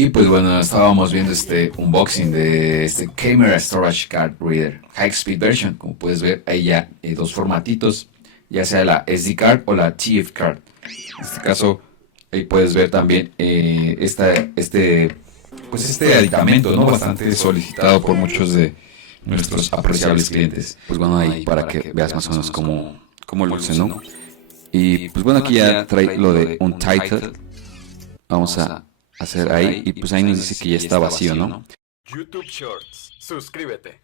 Y pues bueno, estábamos viendo este unboxing de este Camera Storage Card Reader High Speed Version. Como puedes ver, hay ya dos formatitos, ya sea la SD card o la TF card. En este caso, ahí puedes ver también este aditamento, ¿no? Bastante solicitado por muchos de nuestros apreciables clientes. Pues bueno, ahí para que veas más o menos cómo luce, ¿no? Y pues bueno, aquí ya trae lo de Untitled. Vamos a hacer ahí, y pues ahí nos dice que ya está vacío, ¿no? YouTube Shorts. Suscríbete.